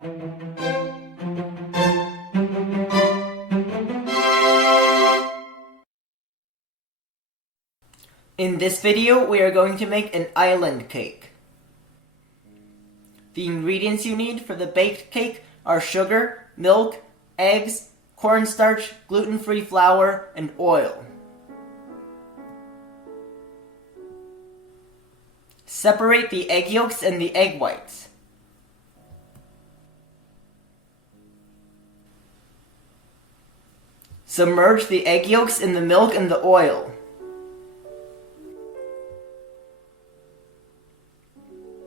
In this video, we are going to make an island cake. The ingredients you need for the baked cake are sugar, milk, eggs, cornstarch, gluten-free flour, and oil. Separate the egg yolks and the egg whites. Submerge the egg yolks in the milk and the oil.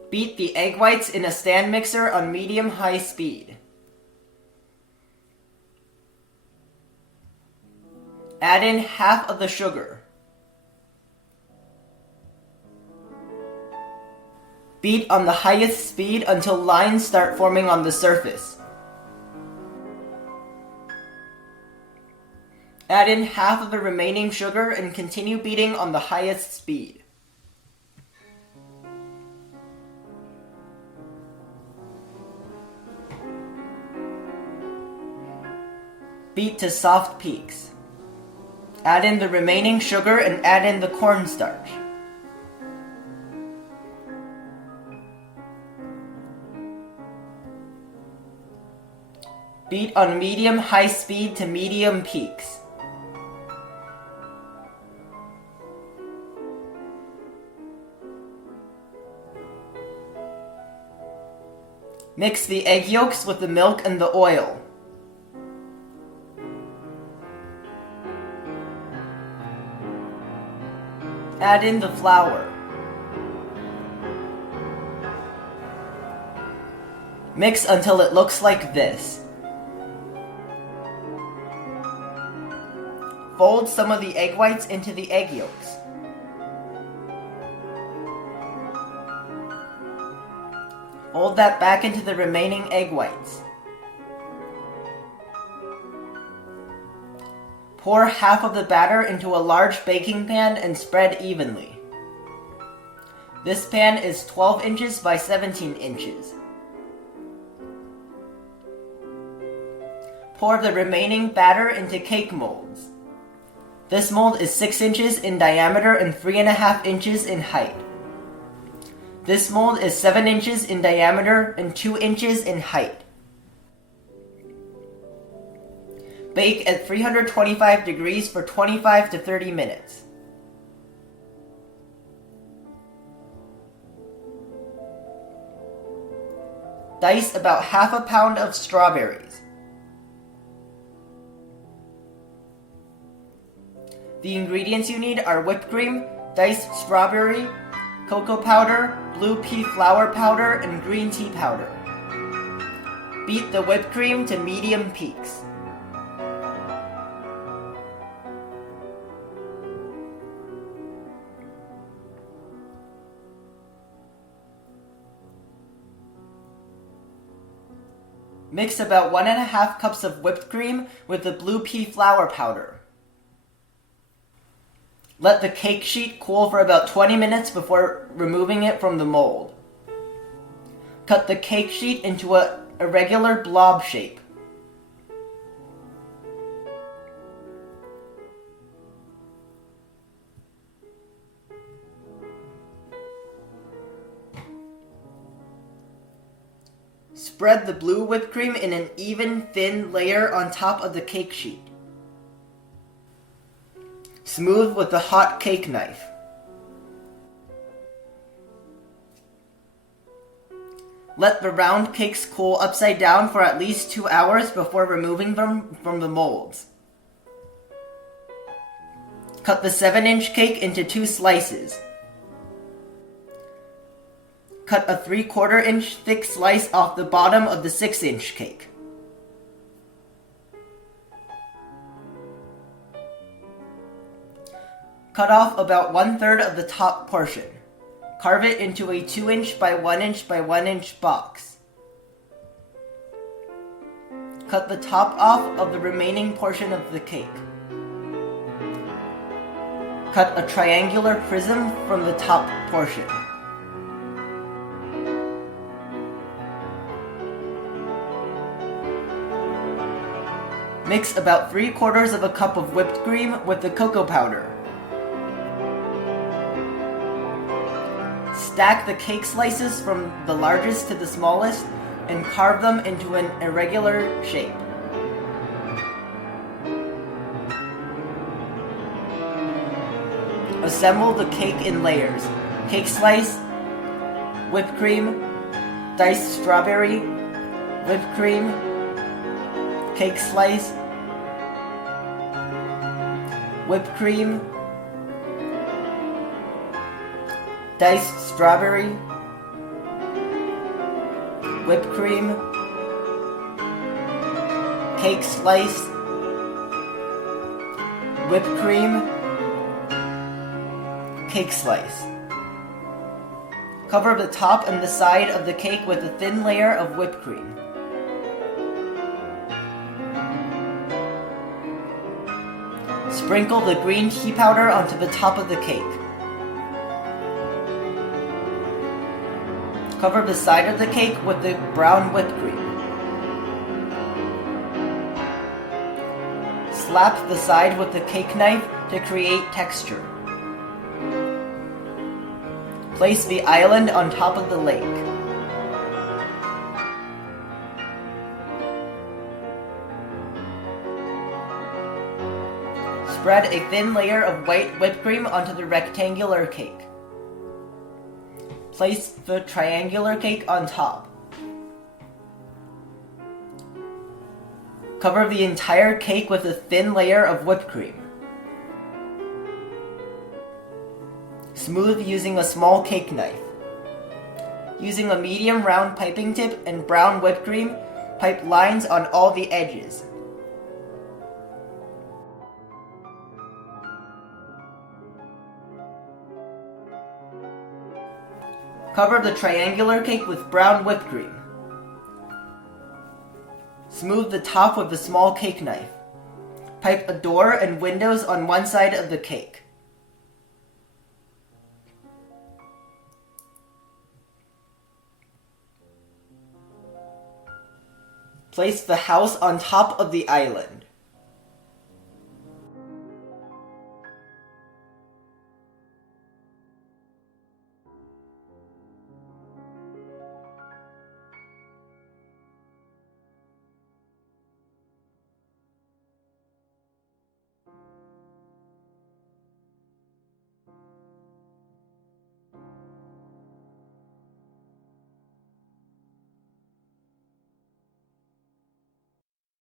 Beat the egg whites in a stand mixer on medium-high speed. Add in half of the sugar. Beat on the highest speed until lines start forming on the surface. Add in half of the remaining sugar and continue beating on the highest speed. Beat to soft peaks. Add in the remaining sugar and add in the cornstarch. Beat on medium-high speed to medium peaks. Mix the egg yolks with the milk and the oil. Add in the flour. Mix until it looks like this. Fold some of the egg whites into the egg yolks. Fold that back into the remaining egg whites. Pour half of the batter into a large baking pan and spread evenly. This pan is 12 inches by 17 inches. Pour the remaining batter into cake molds. This mold is 6 inches in diameter and 3.5 inches in height. This mold is 7 inches in diameter and 2 inches in height. Bake at 325 degrees for 25 to 30 minutes. Dice about half a pound of strawberries. The ingredients you need are whipped cream, diced strawberry, cocoa powder, blue pea flour powder, and green tea powder. Beat the whipped cream to medium peaks. Mix about 1.5 cups of whipped cream with the blue pea flour powder. Let the cake sheet cool for about 20 minutes before removing it from the mold. Cut the cake sheet into a irregular blob shape. Spread the blue whipped cream in an even, thin layer on top of the cake sheet. Smooth with a hot cake knife. Let the round cakes cool upside down for at least 2 hours before removing them from the molds. Cut the 7-inch cake into 2 slices. Cut a 3/4 inch thick slice off the bottom of the 6-inch cake. Cut off about 1/3 of the top portion. Carve it into a 2-inch by 1-inch by 1-inch box. Cut the top off of the remaining portion of the cake. Cut a triangular prism from the top portion. Mix about 3/4 of a cup of whipped cream with the cocoa powder. Stack the cake slices from the largest to the smallest and carve them into an irregular shape. Assemble the cake in layers: cake slice, whipped cream, diced strawberry, whipped cream, cake slice, whipped cream, diced strawberry, whipped cream, cake slice, whipped cream, cake slice. Cover the top and the side of the cake with a thin layer of whipped cream. Sprinkle the green tea powder onto the top of the cake. Cover the side of the cake with the brown whipped cream. Slap the side with the cake knife to create texture. Place the island on top of the lake. Spread a thin layer of white whipped cream onto the rectangular cake. Place the triangular cake on top. Cover the entire cake with a thin layer of whipped cream. Smooth using a small cake knife. Using a medium round piping tip and brown whipped cream, pipe lines on all the edges. Cover the triangular cake with brown whipped cream. Smooth the top with a small cake knife. Pipe a door and windows on one side of the cake. Place the house on top of the island.